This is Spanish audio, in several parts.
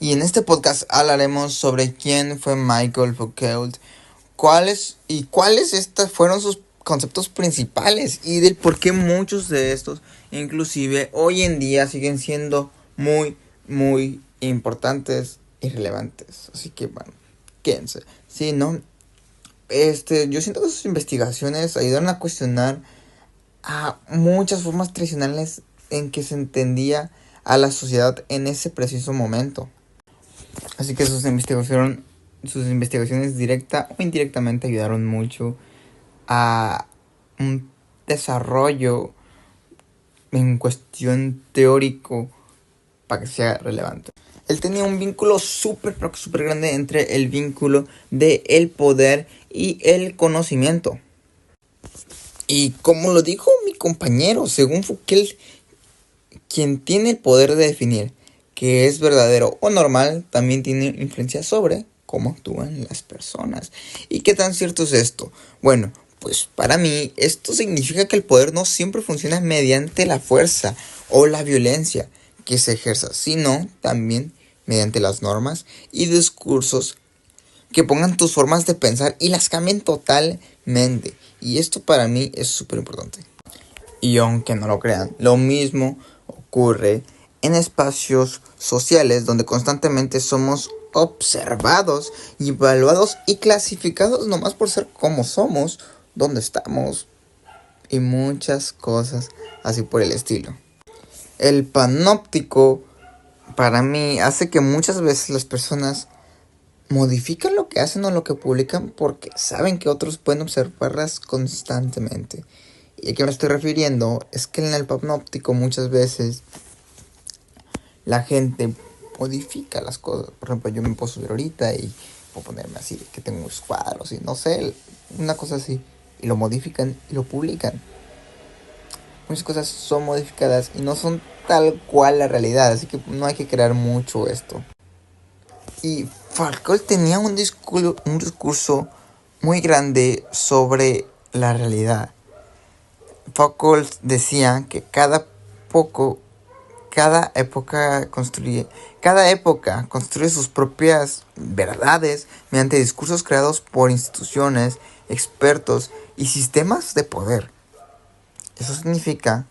y en este podcast hablaremos sobre quién fue Michael Foucault, cuáles estos fueron sus conceptos principales y del por qué muchos de estos inclusive hoy en día siguen siendo muy importantes y relevantes. Así que bueno, quédense. Sí, ¿no? Yo siento que sus investigaciones ayudaron a cuestionar a muchas formas tradicionales en que se entendía a la sociedad en ese preciso momento. Así que sus investigaciones directa o indirectamente ayudaron mucho a un desarrollo en cuestión teórico para que sea relevante. Él tenía un vínculo súper grande entre el vínculo de el poder y el conocimiento. Y como lo dijo mi compañero, según Foucault, quien tiene el poder de definir qué es verdadero o normal, también tiene influencia sobre cómo actúan las personas. ¿Y qué tan cierto es esto? Bueno, pues para mí esto significa que el poder no siempre funciona mediante la fuerza o la violencia que se ejerza, sino también mediante las normas y discursos que pongan tus formas de pensar y las cambien totalmente. Y esto para mí es súper importante. Y aunque no lo crean, lo mismo ocurre en espacios sociales donde constantemente somos observados y evaluados y clasificados nomás por ser como somos, donde estamos y muchas cosas así por el estilo. El panóptico para mí hace que muchas veces las personas modifican lo que hacen o lo que publican porque saben que otros pueden observarlas constantemente. Y a qué me estoy refiriendo es que en el panóptico muchas veces la gente modifica las cosas. Por ejemplo, yo me puedo subir ahorita y puedo ponerme así, que tengo unos cuadros y no sé, una cosa así. Y lo modifican y lo publican. Muchas cosas son modificadas y no son tal cual la realidad, así que no hay que crear mucho esto. Y Foucault tenía un discurso muy grande sobre la realidad. Foucault decía que cada época construye sus propias verdades mediante discursos creados por instituciones, expertos y sistemas de poder. Eso significa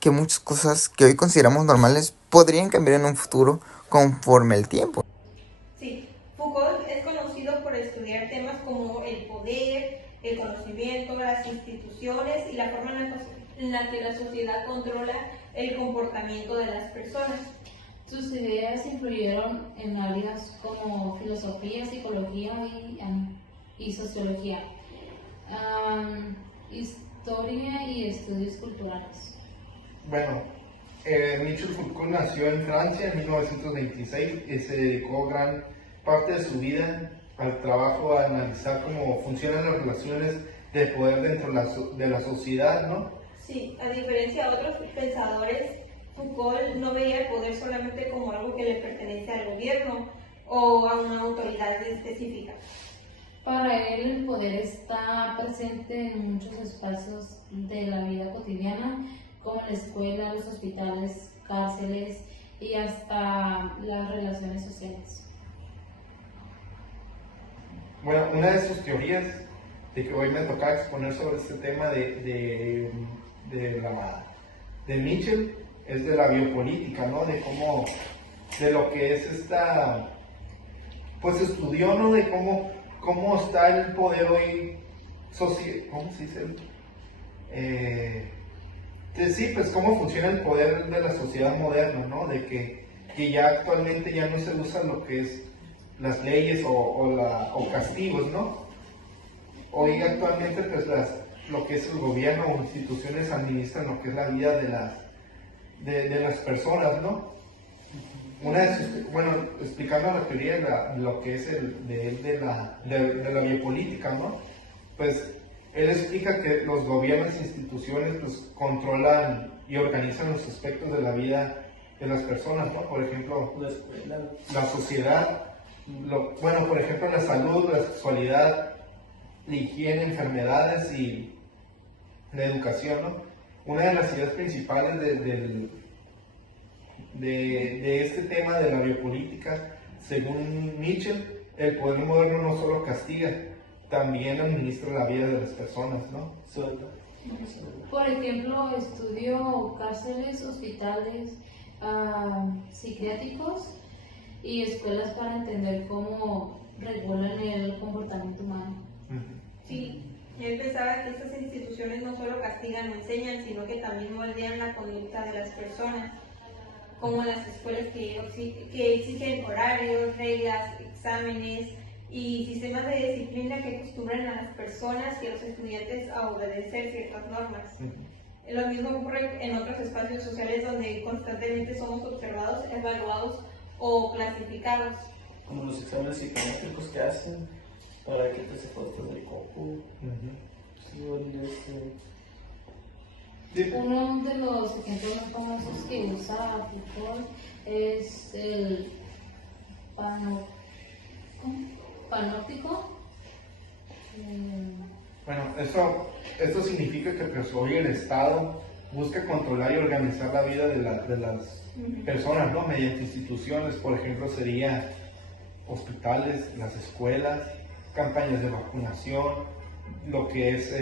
que muchas cosas que hoy consideramos normales podrían cambiar en un futuro conforme el tiempo. Sí, Foucault es conocido por estudiar temas como el poder, el conocimiento, las instituciones y la forma en la que la sociedad controla el comportamiento de las personas. Sus ideas influyeron en áreas como filosofía, psicología y sociología, historia y estudios culturales. Bueno, Michel Foucault nació en Francia en 1926 y se dedicó gran parte de su vida al trabajo a analizar cómo funcionan las relaciones de poder dentro de la sociedad, ¿no? Sí, a diferencia de otros pensadores, Foucault no veía el poder solamente como algo que le pertenece al gobierno o a una autoridad específica. Para él el poder está presente en muchos espacios de la vida cotidiana, como la escuela, los hospitales, cárceles y hasta las relaciones sociales. Bueno, una de sus teorías de que hoy me toca exponer sobre este tema de Mitchell es de la biopolítica, ¿no? De lo que es pues estudió, ¿no? De cómo está el poder hoy, ¿cómo se dice? Sí, pues cómo funciona el poder de la sociedad moderna, ¿no? De que ya actualmente ya no se usa lo que es las leyes o castigos, ¿no? Hoy actualmente pues lo que es el gobierno o instituciones administran lo que es la vida de las personas, ¿no? Bueno, explicando la teoría de lo que es de la biopolítica, ¿no? Pues él explica que los gobiernos e instituciones pues controlan y organizan los aspectos de la vida de las personas, ¿no? Por ejemplo, la sociedad, por ejemplo, la salud, la sexualidad, la higiene, enfermedades y la educación, ¿no? Una de las ideas principales de este tema de la biopolítica, según Mitchell, el poder moderno no solo castiga, también administra la vida de las personas, ¿no? Por ejemplo, estudio cárceles, hospitales psiquiátricos y escuelas para entender cómo regulan el comportamiento humano. Sí, él pensaba que estas instituciones no solo castigan o enseñan, sino que también moldean la conducta de las personas, como las escuelas que exigen horarios, reglas, exámenes y sistemas de disciplina que acostumbran a las personas y a los estudiantes a obedecer ciertas normas. Lo mismo ocurre en otros espacios sociales donde constantemente somos observados, evaluados o clasificados. Como los exámenes psicométricos que hacen para que te se fotos del coco. Uno de los ejemplos más famosos que usa Foucault es el panóptico. Bueno, esto significa que pues, hoy el Estado busca controlar y organizar la vida de las personas, ¿no? Mediante instituciones, por ejemplo, serían hospitales, las escuelas, campañas de vacunación, lo que es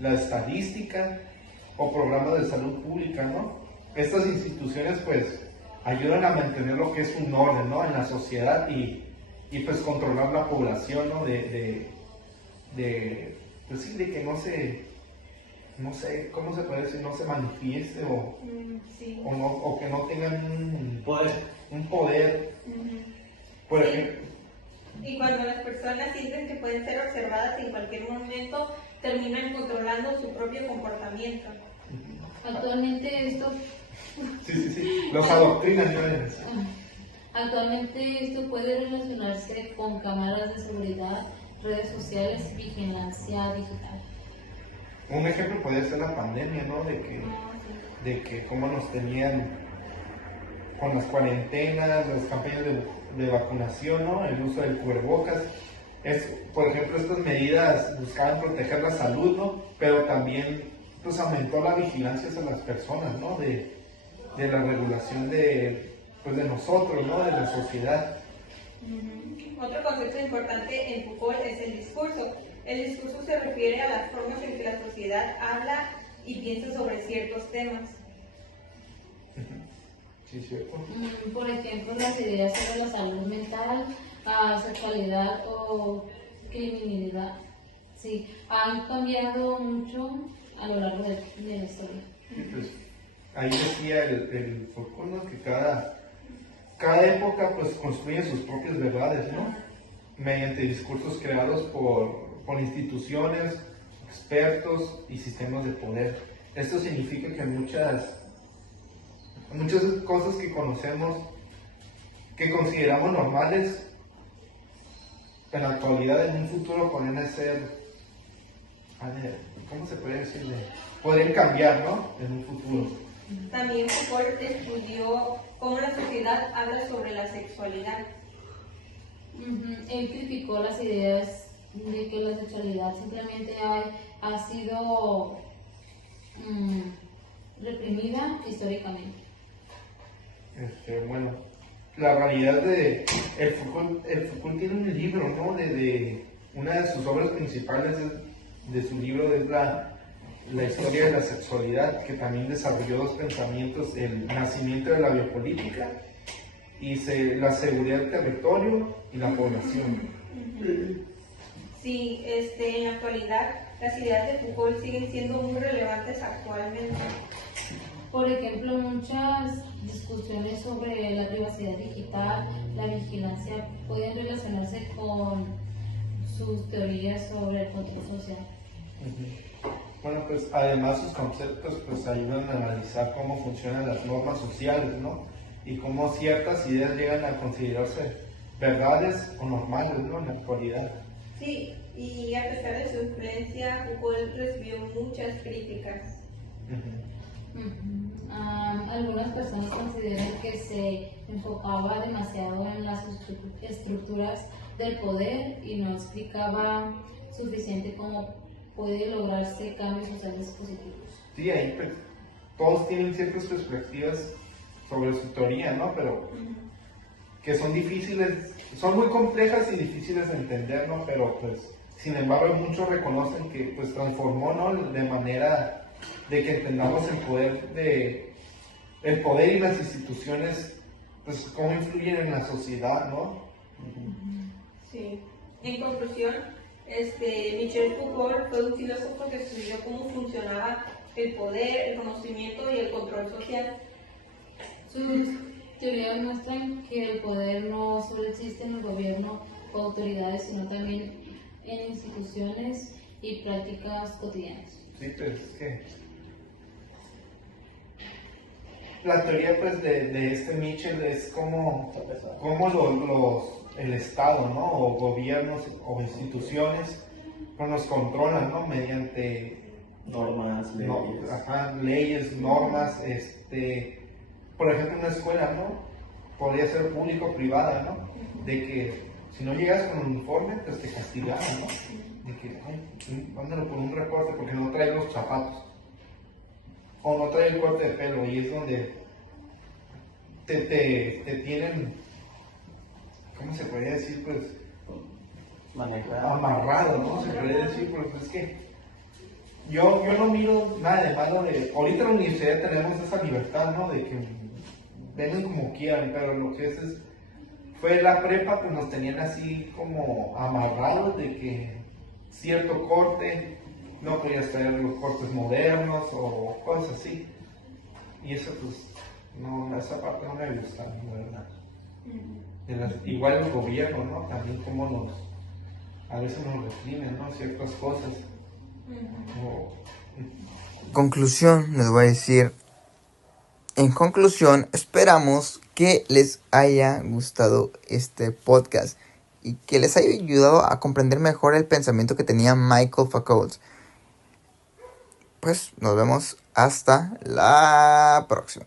la estadística o programas de salud pública, ¿no? Estas instituciones pues ayudan a mantener lo que es un orden, ¿no? En la sociedad y pues controlar la población, ¿no? Pues sí, de que no sé, ¿cómo se puede decir? No se manifieste Sí. o que no tengan un poder. Por Sí. ejemplo, Y cuando las personas sienten que pueden ser observadas en cualquier momento, terminan controlando su propio comportamiento. Actualmente esto los adoctrinan, ¿no? Actualmente esto puede relacionarse con cámaras de seguridad, redes sociales y vigilancia digital. Un ejemplo podría ser la pandemia, ¿no? De que cómo nos tenían con las cuarentenas, las campañas de vacunación, ¿no? El uso del cubrebocas. Por ejemplo, estas medidas buscaban proteger la salud, ¿no? Pero también pues aumentó la vigilancia hacia las personas, ¿no? De la regulación de nosotros, ¿no? De la sociedad. Otro concepto importante en Foucault es el discurso. El discurso se refiere a las formas en que la sociedad habla y piensa sobre ciertos temas. Sí, cierto. Por ejemplo, las ideas sobre la salud mental, sexualidad o criminalidad, sí, han cambiado mucho a lo largo de la historia. Y pues ahí decía el Foucault, ¿no? Que cada época pues construye sus propias verdades, ¿no? Mediante discursos creados por instituciones, expertos y sistemas de poder. Esto significa que muchas cosas que conocemos, que consideramos normales, en la actualidad, en un futuro, pueden ser, ¿cómo se puede decir? Podrían cambiar, ¿no? En un futuro. También Foucault estudió cómo la sociedad habla sobre la sexualidad. Él criticó las ideas de que la sexualidad simplemente ha sido reprimida históricamente. Bueno, la realidad el Foucault tiene un libro, ¿no? Una de sus obras principales de su libro es la historia de la sexualidad, que también desarrolló dos pensamientos: el nacimiento de la biopolítica y la seguridad del territorio y la población. Sí, en la actualidad las ideas de Foucault siguen siendo muy relevantes actualmente. Por ejemplo, muchas discusiones sobre la privacidad digital, la vigilancia, pueden relacionarse con sus teorías sobre el control social. Bueno, pues además sus conceptos pues ayudan a analizar cómo funcionan las normas sociales, ¿no? Y cómo ciertas ideas llegan a considerarse verdades o normales, ¿no? En la actualidad. Sí, y a pesar de su influencia, Foucault recibió muchas críticas. Algunas personas consideran que se enfocaba demasiado en las estructuras del poder y no explicaba suficiente cómo puede lograrse cambios sociales positivos. Sí, ahí pues, todos tienen ciertas perspectivas sobre su teoría, ¿no? Pero que son difíciles, son muy complejas y difíciles de entender, ¿no? Pero pues, sin embargo, muchos reconocen que pues transformó, ¿no? De manera de que entendamos el poder y las instituciones, pues cómo influyen en la sociedad, ¿no? Sí. En conclusión, Michel Foucault fue un filósofo que estudió cómo funcionaba el poder, el conocimiento y el control social. Sus teorías muestran que el poder no solo existe en el gobierno o autoridades, sino también en instituciones y prácticas cotidianas. Sí, pues es que la teoría pues de este Mitchell es como el Estado, ¿no? O gobiernos o instituciones pues, nos controlan, ¿no? Mediante Normas, leyes. Leyes, normas, por ejemplo, una escuela, ¿no? Podría ser pública o privada, ¿no? De que si no llegas con un uniforme, pues te castigaban, ¿no? De que, ay, mándalo por un recorte porque no trae los zapatos. O no trae el corte de pelo, y es donde te tienen, ¿cómo se podría decir? Pues amarrado, ¿no? Se podría decir, pues es que yo no miro nada de malo ahorita en la universidad tenemos esa libertad, ¿no? De que vengan como quieran, pero lo que fue la prepa, pues nos tenían así como amarrados de que cierto corte, no podías traer los cortes modernos o cosas así. Y eso pues, no, esa parte no me gusta, la verdad. Igual el gobierno, ¿no? También como a veces nos reprimen, ¿no? Ciertas cosas. Conclusión, les voy a decir. En conclusión, esperamos que les haya gustado este podcast y que les haya ayudado a comprender mejor el pensamiento que tenía Michael Foucault. Pues nos vemos hasta la próxima.